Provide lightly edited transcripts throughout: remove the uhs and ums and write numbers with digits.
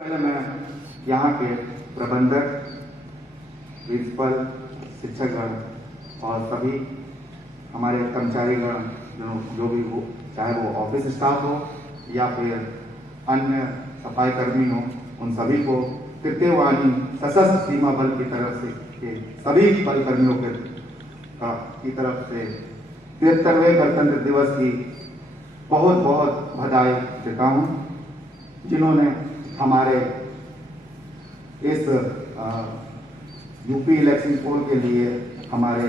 पहले मैं यहाँ के प्रबंधक, प्रिंसिपल, शिक्षकगण और सभी हमारे कर्मचारीगण जो भी हो, चाहे वो ऑफिस स्टाफ हो या फिर अन्य सफाई कर्मी हो, उन सभी को तृतीयवाणी सशस्त्र सीमा बल की तरफ से के सभी बल कर्मियों की तरफ से 73वें गणतंत्र दिवस की बहुत बहुत बधाई देता हूँ, जिन्होंने हमारे इस यूपी इलेक्शन पोल के लिए हमारे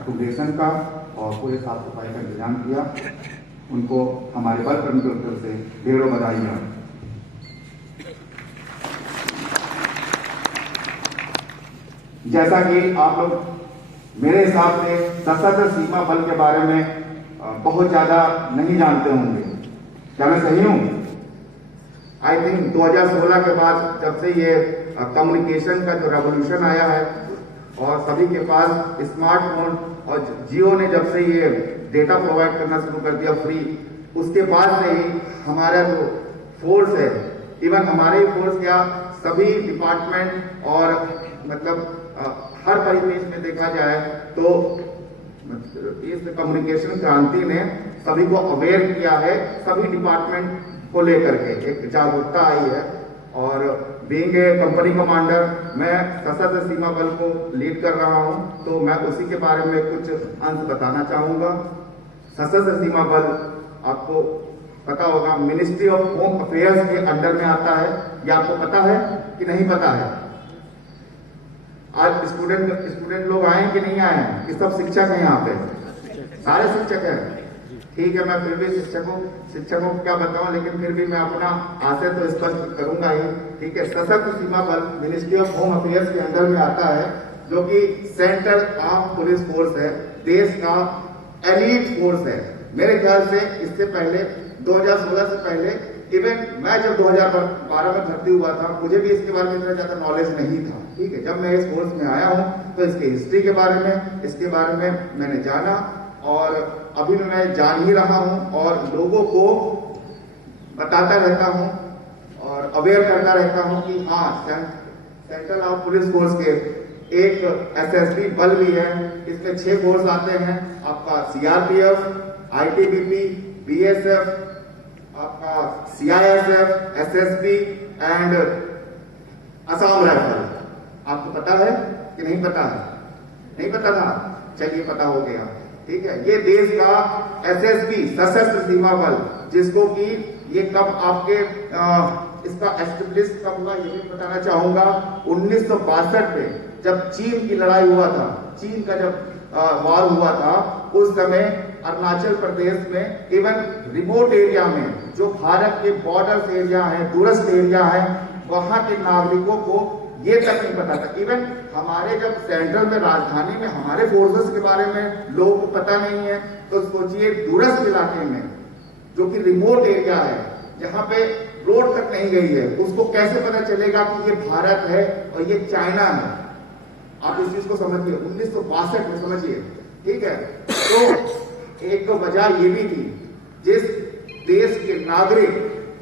एकोमोडेशन का और पूरे साफ सफाई का इंतजाम किया। उनको हमारे बल कर्मियों की तरफ से ढेरों बधाइयाँ। जैसा कि आप लोग मेरे हिसाब से सशस्त्र सीमा बल के बारे में बहुत ज्यादा नहीं जानते होंगे, क्या मैं सही हूं? आई थिंक 2016 के बाद जब से ये कम्युनिकेशन का जो रेवोल्यूशन आया है और सभी के पास स्मार्टफोन और जियो ने जब से ये डेटा प्रोवाइड करना शुरू कर दिया फ्री, उसके बाद से ही हमारा जो फोर्स है, इवन हमारे ही फोर्स क्या सभी डिपार्टमेंट और मतलब हर परिवेश में देखा जाए तो इस कम्युनिकेशन क्रांति ने सभी को अवेयर किया है। सभी डिपार्टमेंट को लेकर के एक जागरूकता आई है और बीइंग ए कंपनी कमांडर मैं सशस्त्र सीमा बल को लीड कर रहा हूं, तो मैं उसी के बारे में कुछ अंश बताना चाहूंगा। सशस्त्र सीमा बल आपको पता होगा मिनिस्ट्री ऑफ होम अफेयर्स के अंडर में आता है। यह आपको पता है कि नहीं पता है? आज स्टूडेंट लोग आए कि नहीं आए हैं? कि सब शिक्षक हैं? यहाँ पे सारे शिक्षक हैं। ठीक है, मैं फिर भी शिक्षकों को क्या बताऊं, लेकिन फिर भी मैं अपना आशय तो स्पष्ट करूंगा ही। ठीक है, सशस्त्र सीमा बल मिनिस्ट्री ऑफ होम अफेयर्स के अंदर में आता है, जो कि सेंट्रल आर्म पुलिस फोर्स है, देश का एलीट फोर्स है। मेरे ख्याल से इससे पहले 2016 से पहले इवन मैं जब 2012 में भर्ती हुआ था, मुझे भी इसके बारे में इतना ज्यादा नॉलेज नहीं था। ठीक है, जब मैं इस कोर्स में आया हूं तो इसके हिस्ट्री के बारे में, इसके बारे में मैंने जाना और अभी भी मैं जान ही रहा हूं और लोगों को बताता रहता हूं और अवेयर करता रहता हूं कि हाँ, सेंट्रल आर्म पुलिस फोर्स के एक एसएसबी बल भी है। इसमें 6 फोर्स आते हैं, आपका सीआरपीएफ, आईटीबीपी, बीएसएफ, आपका CISF, SSB and Assam rifle. आपको पता है कि नहीं पता है? नहीं पता था? चलिए, पता हो गया। ठीक है, ये देश का एसएसबी सशस्त्र सीमा बल, जिसको कि ये कब आपके इसका एस्टेब्लिश कब हुआ ये भी बताना चाहूंगा। 1962 में जब चीन की लड़ाई हुआ था, चीन का जब वार हुआ था, उस समय अरुणाचल प्रदेश में इवन रिमोट एरिया में जो भारत के बॉर्डर एरिया है, दूरस्थ एरिया है, वहां के नागरिकों को ये तक नहीं पता था। इवन हमारे जब सेंट्रल में राजधानी में हमारे फोर्सेस के बारे में लोगों को पता नहीं है, तो सोचिए दूरस्थ इलाके में जो कि रिमोट एरिया है, जहां पे रोड तक नहीं गई है, उसको कैसे पता चलेगा कि ये भारत है और ये चाइना है? आप इस चीज को समझिए, 1962 में समझिए। ठीक है, तो एक तो वजह ये भी थी, जिस देश के नागरिक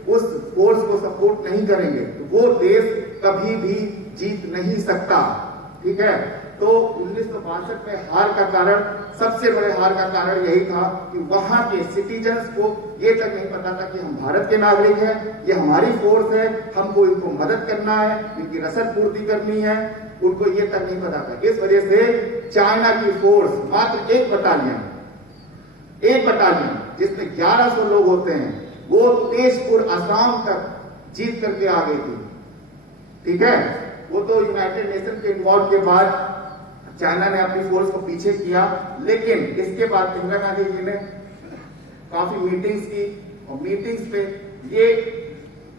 उस फोर्स को सपोर्ट नहीं करेंगे वो देश कभी भी जीत नहीं सकता। ठीक है, तो 1962 में हार का कारण, सबसे बड़े हार का कारण यही था कि वहां के सिटीजन्स को ये तक नहीं पता था कि हम भारत के नागरिक हैं, ये हमारी फोर्स है, हमको इनको मदद करना है, इनकी रसद पूर्ति करनी है, उनको ये तक नहीं पता था। इस वजह से चाइना की फोर्स मात्र एक बटालियन जिसमें 1100 लोग होते हैं, वो तेजपुर असम तक जीत करके आ गई थी। ठीक है, वो तो यूनाइटेड नेशन के इन्वॉल्व के बाद चाइना ने अपनी फोर्स को पीछे किया, लेकिन इसके बाद इंदिरा गांधी जी ने काफी मीटिंग्स की और मीटिंग्स पे ये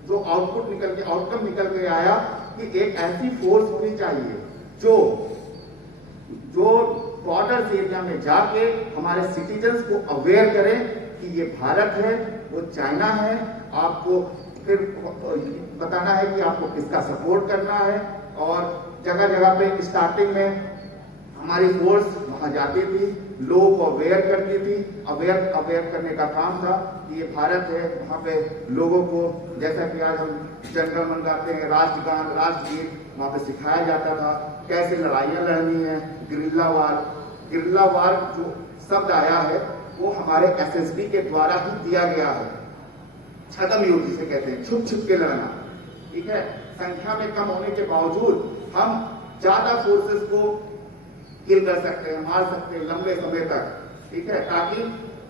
जो आउटकम निकल के आया कि एक ऐसी फोर्स होनी चाहिए जो बॉर्डर एरिया में जाके हमारे सिटीजन्स को अवेयर करे कि ये भारत है, वो चाइना है। आपको फिर बताना है कि आपको किसका सपोर्ट करना है और जगह जगह पे स्टार्टिंग में हमारी फोर्स वहां जाती थी, लोगों को अवेयर करती थी। अवेयर करने का काम था कि ये भारत है, वहाँ पे लोगों को जैसा कि आज हम जनगण मन गाते हैं, राष्ट्रगान, राष्ट्रगीत वहाँ पे सिखाया जाता था, कैसे लड़ाइयाँ लड़नी है। गिरिल्ला वार जो शब्द आया है वो हमारे एसएसबी के द्वारा ही दिया गया है। छद्म युद्ध जिसे कहते हैं, छुप छुप के लड़ना, ठीक है। संख्या में कम होने के बावजूद हम ज्यादा फोर्सेस को किल कर सकते हैं, मार सकते हैं लंबे समय तक, ठीक है, ताकि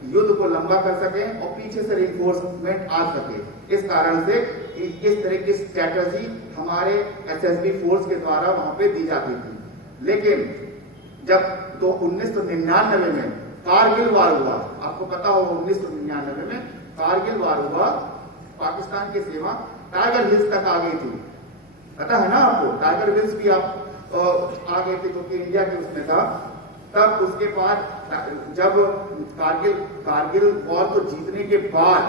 युद्ध को लंबा कर सकें और पीछे से रिइंफोर्समेंट आ सके। इस कारण से इस तरह की स्ट्रेटजी हमारे एसएसबी फोर्स के द्वारा वहां पे दी जाती थी। लेकिन जब 1999 में कारगिल वार हुआ, आपको पता होगा 1999 में कारगिल वार हुआ, पाकिस्तान की सीमा टाइगर हिल्स तक आ गई थी, पता है ना आपको। टाइगर हिल्स भी आप आ गए थे क्योंकि इंडिया के उसमें था। तब उसके बाद जब कारगिल वॉर को जीतने के बाद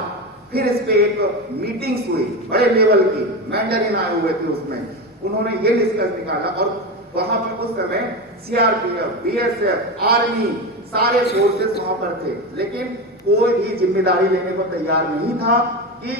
फिर इस पे एक मीटिंग्स हुई बड़े लेवल की, मैंडरिन आए हुए थे उसमें, उन्होंने ये डिस्कस निकाला और वहां पर उस समय सीआरपीएफ, बीएसएफ, आर्मी सारे फोर्सेस वहां पर थे, लेकिन कोई भी जिम्मेदारी लेने को तैयार नहीं था कि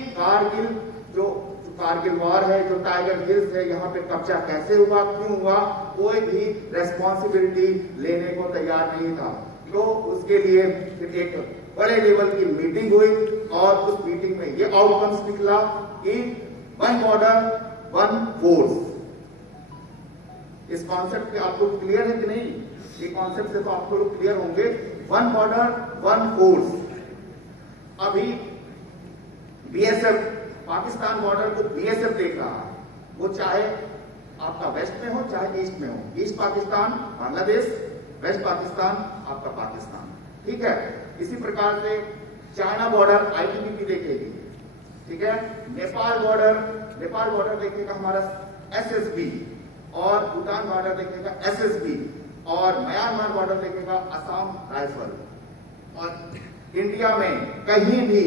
कारगिल वार है, जो टाइगर हिल्स है, यहाँ पे कब्जा कैसे हुआ, क्यों हुआ, कोई भी रेस्पॉन्सिबिलिटी लेने को तैयार नहीं था। तो उसके लिए फिर एक बड़े लेवल की मीटिंग हुई और उस मीटिंग में ये आउटकम्स निकला कि 1 बॉर्डर 1 फोर्स। इस कॉन्सेप्ट आप लोग क्लियर है कि नहीं? ये कॉन्सेप्ट से तो आप लोग क्लियर होंगे। 1 बॉर्डर 1 फोर्स। अभी बीएसएफ पाकिस्तान बॉर्डर को बीएसएफ देख रहा है, वो चाहे आपका वेस्ट में हो चाहे ईस्ट में हो। ईस्ट पाकिस्तान बांग्लादेश, वेस्ट पाकिस्तान आपका पाकिस्तान, ठीक है। इसी प्रकार से चाइना बॉर्डर आईटीबीपी देखेगी, ठीक है। नेपाल बॉर्डर देखेगा हमारा एसएसबी, और भूटान बॉर्डर देखेगा एसएसबी, और म्यांमार बॉर्डर देखेगा असम राइफल। और इंडिया में कहीं भी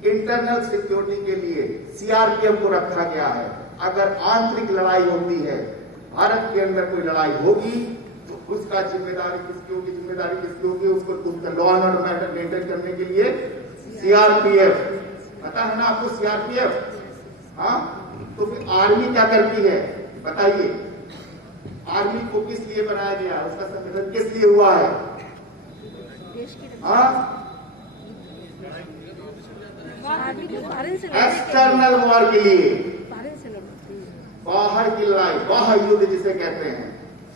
इंटरनल सिक्योरिटी के लिए सीआरपीएफ को रखा गया है। अगर आंतरिक लड़ाई होती है, भारत के अंदर कोई लड़ाई होगी, तो उसका जिम्मेदारी किसकी होगी? उसका लॉ एंड ऑर्डर मेंटेन करने के लिए सीआरपीएफ, पता है ना आपको सीआरपीएफ? हाँ, तो फिर आर्मी क्या करती है बताइए? आर्मी को किस लिए बनाया गया? उसका संगठन किस लिए हुआ है? हाँ, एक्सटर्नल वॉर के लिए, बाहर की लड़ाई, बाहर युद्ध जिसे कहते हैं।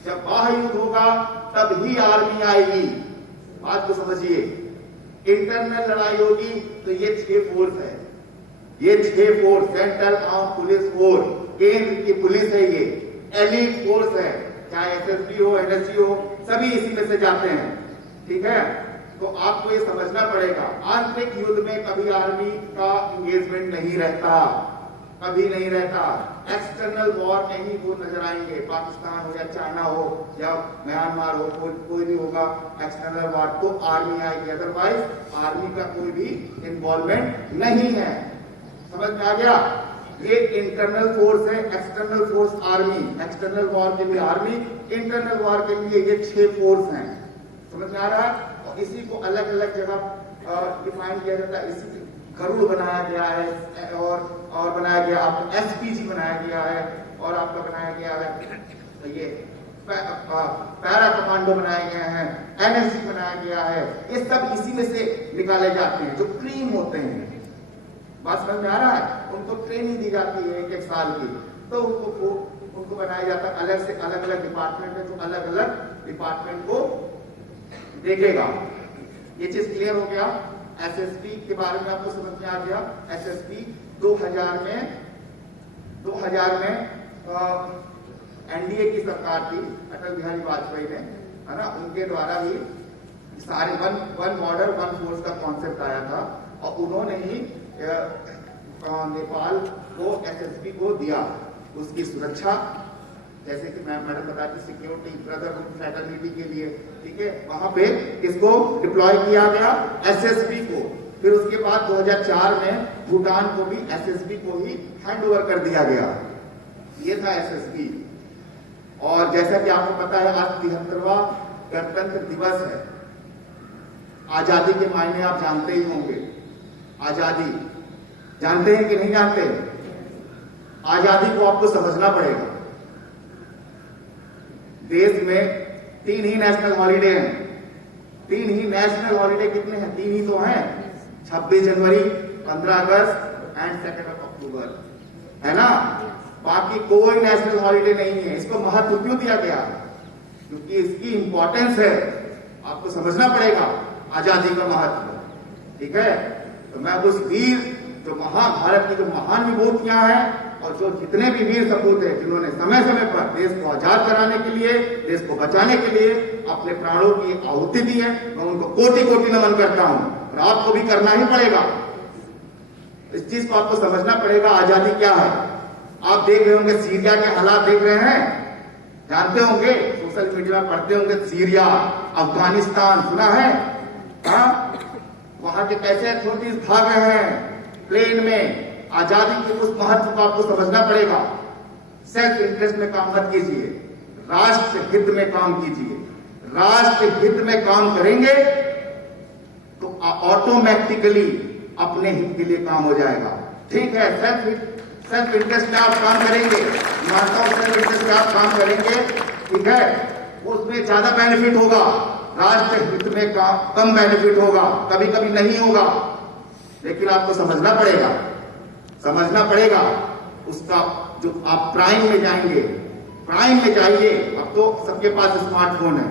जब बाहर युद्ध होगा तब ही आर्मी आएगी, बात को समझिए। इंटरनल लड़ाई होगी तो ये 6 फोर्स है, ये 6 force, central arm police force, केंद्र की पुलिस है, ये एलीट फोर्स है, चाहे एसएसबी हो, एनएसजी हो, सभी इसी में से जाते हैं, ठीक है। तो आपको ये समझना पड़ेगा, आंतरिक युद्ध में कभी आर्मी का एंगेजमेंट नहीं रहता, कभी नहीं रहता। एक्सटर्नल वॉर में ही वो नजर आएंगे, पाकिस्तान हो या चाइना हो या म्यांमार हो, कोई भी होगा एक्सटर्नल वॉर तो आर्मी आएगी, अदरवाइज आर्मी का कोई भी इन्वॉल्वमेंट नहीं है। समझ में आ गया? ये इंटरनल फोर्स है, external force army. External war के लिए आर्मी, इंटरनल वॉर के लिए ये 6 फोर्स हैं। समझ में आ रहा है? और इसी को अलग अलग जगह डिफाइन किया जाता है। इसी गरुड़ बनाया गया है और बनाया गया, आपका एसपीजी बनाया गया है, और आपका बनाया गया है तो ये पैरा कमांडो बनाए गए हैं, एनएसजी बनाया गया है। ये सब इसी में से निकाले जाते हैं जो क्रीम होते हैं। बात समझ में आ रहा है? उनको ट्रेनिंग दी जाती है 1-1 साल की, तो उनको बनाया जाता है अलग से अलग अलग डिपार्टमेंट है, जो अलग अलग डिपार्टमेंट को देखेगा। ये चीज क्लियर हो गया? एसएसबी के बारे में आपको समझ में आ गया? एसएसबी 2000 में एनडीए की सरकार थी, अटल बिहारी वाजपेयी ने, है ना, उनके द्वारा ही सारे 1 बॉर्डर 1 फोर्स का कॉन्सेप्ट आया था, और उन्होंने ही नेपाल को एसएसबी को दिया उसकी सुरक्षा, जैसे कि मैडम बताती, सिक्योरिटी, ब्रदरहुड, फ्रेटर्निटी के लिए, ठीक है। वहां पे इसको डिप्लॉय किया गया एसएसबी को। फिर उसके बाद 2004 में भूटान को भी एसएसबी को ही हैंड ओवर कर दिया गया। ये था एसएसबी। और जैसा कि आपको पता है, आज 73वां गणतंत्र दिवस है, आजादी के मायने आप जानते ही होंगे। आजादी जानते हैं कि नहीं जानते? आजादी को आपको समझना पड़ेगा। देश में 3 ही नेशनल हॉलीडे हैं। 3 ही नेशनल हॉलीडे कितने हैं? 3 ही तो हैं, 26 जनवरी, 15 अगस्त एंड 2 अक्टूबर, है ना? बाकी कोई नेशनल हॉलीडे नहीं है। इसको महत्व क्यों दिया गया? क्योंकि इसकी इंपॉर्टेंस है, आपको समझना पड़ेगा आजादी का महत्व। ठीक है, तो मैं उस वीर जो महाभारत की जो महान विभूतियां हैं और जो जितने भी वीर सपूत हैं जिन्होंने समय समय पर देश को आजाद कराने के लिए, देश को बचाने के लिए अपने प्राणों की आहुति दी है, मैं उनको कोटि कोटि नमन करता हूं। और आपको भी करना ही पड़ेगा। इस चीज को आपको समझना पड़ेगा। आजादी क्या है? आप देख रहे होंगे, सीरिया के हालात देख रहे हैं, जानते होंगे, सोशल मीडिया में पढ़ते होंगे, सीरिया, अफगानिस्तान सुना है? हाँ, वहां के कैसे अथॉरिटीज भाग रहे हैं प्लेन में। आजादी के उस महत्व को आपको समझना पड़ेगा। सेल्फ इंटरेस्ट में काम मत कीजिए, राष्ट्र हित में काम कीजिए। राष्ट्र हित में काम करेंगे तो ऑटोमेटिकली अपने हित के लिए काम हो जाएगा। ठीक है, सेल्फ इंटरेस्ट में आप काम करेंगे, मानता हूं सेल्फ इंटरेस्ट में आप काम करेंगे, ठीक है, उसमें ज्यादा बेनिफिट होगा। राष्ट्र हित में कम बेनिफिट होगा, कभी कभी नहीं होगा, लेकिन आपको समझना पड़ेगा उसका। जो आप प्राइम में जाएंगे, प्राइम में जाइए। अब तो सबके पास स्मार्टफोन है,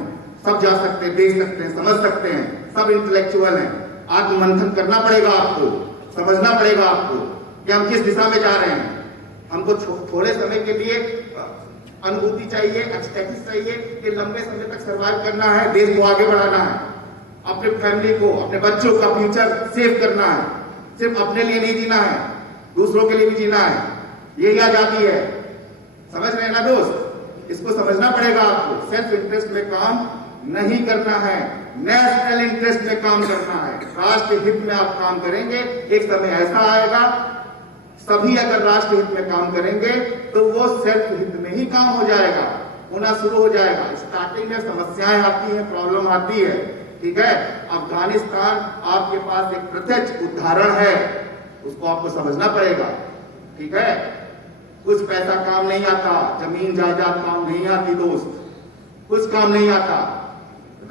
सब जा सकते हैं, देख सकते हैं, समझ सकते हैं, सब इंटेलेक्चुअल हैं। आत्ममंथन करना पड़ेगा आपको, समझना पड़ेगा आपको कि हम किस दिशा में जा रहे हैं। हमको थोड़े समय के लिए अनुभूति चाहिए, एक्सटेटिस चाहिए कि लंबे समय तक सर्वाइव करना है, देश को आगे बढ़ाना है, अपने फैमिली को, अपने बच्चों का फ्यूचर सेव करना है। सिर्फ अपने लिए नहीं जीना है, दूसरों के लिए भी जीना है। यही आजादी है। समझ रहे हैं ना दोस्त? इसको समझना पड़ेगा आपको। सेल्फ इंटरेस्ट में काम नहीं करना है, नेशनल इंटरेस्ट में काम करना है। राष्ट्र हित में आप काम करेंगे, एक समय ऐसा आएगा सभी अगर राष्ट्र हित में काम करेंगे तो वो सेल्फ हित में ही काम हो जाएगा, होना शुरू हो जाएगा। स्टार्टिंग में समस्याएं आती हैं, प्रॉब्लम आती है, ठीक है। अफगानिस्तान आपके पास एक प्रत्यक्ष उदाहरण है, उसको आपको समझना पड़ेगा, ठीक है। कुछ पैसा काम नहीं आता, जमीन जायदाद काम नहीं आती दोस्त, कुछ काम नहीं आता।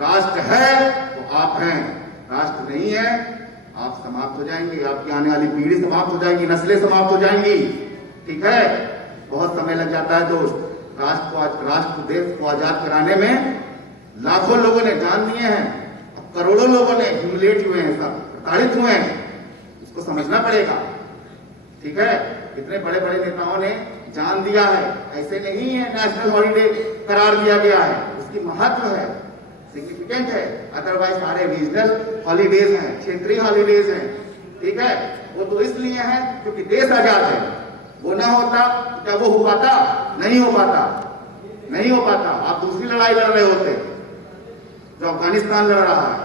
राष्ट्र है तो आप हैं, राष्ट्र नहीं है आप समाप्त हो जाएंगे, आपकी आने वाली पीढ़ी समाप्त हो जाएगी, नस्लें समाप्त हो जाएंगी, ठीक है। बहुत समय लग जाता है दोस्त। राष्ट्र देश को आजाद कराने में लाखों लोगों ने जान दिए हैं, करोड़ों लोगों ने ह्यूमिलेट हुए हैं, सब प्रताड़ित हुए हैं। इसको समझना पड़ेगा, ठीक है। इतने बड़े बड़े नेताओं ने जान दिया है, ऐसे नहीं है नेशनल हॉलीडे करार दिया गया है, उसकी महत्व है, सिग्निफिकेंट है। अदरवाइज सारे रीजनल हॉलीडेज हैं, क्षेत्रीय हॉलीडेज हैं, ठीक है। वो तो इसलिए है क्योंकि देश आजाद है। वो ना होता क्या वो हो पाता? नहीं हो पाता, नहीं हो पाता। आप दूसरी लड़ाई लड़ रहे होते जो अफगानिस्तान लड़ रहा है,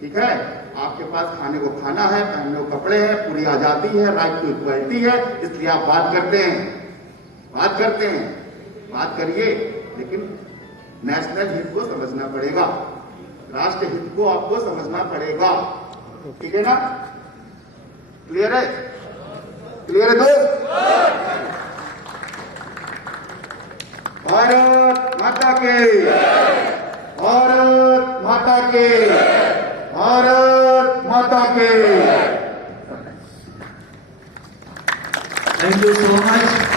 ठीक है। आपके पास खाने को खाना है, पहनने को कपड़े हैं, पूरी आजादी है, राइट टू इक्वालिटी है, इसलिए आप बात करते हैं, बात करते हैं, बात करिए, लेकिन नेशनल हित को समझना पड़ेगा, राष्ट्र हित को आपको समझना पड़ेगा, ठीक है ना? क्लियर है? क्लियर है दोस्त? भारत माता के, भारत माता के, भारत माता के। Thank you so much.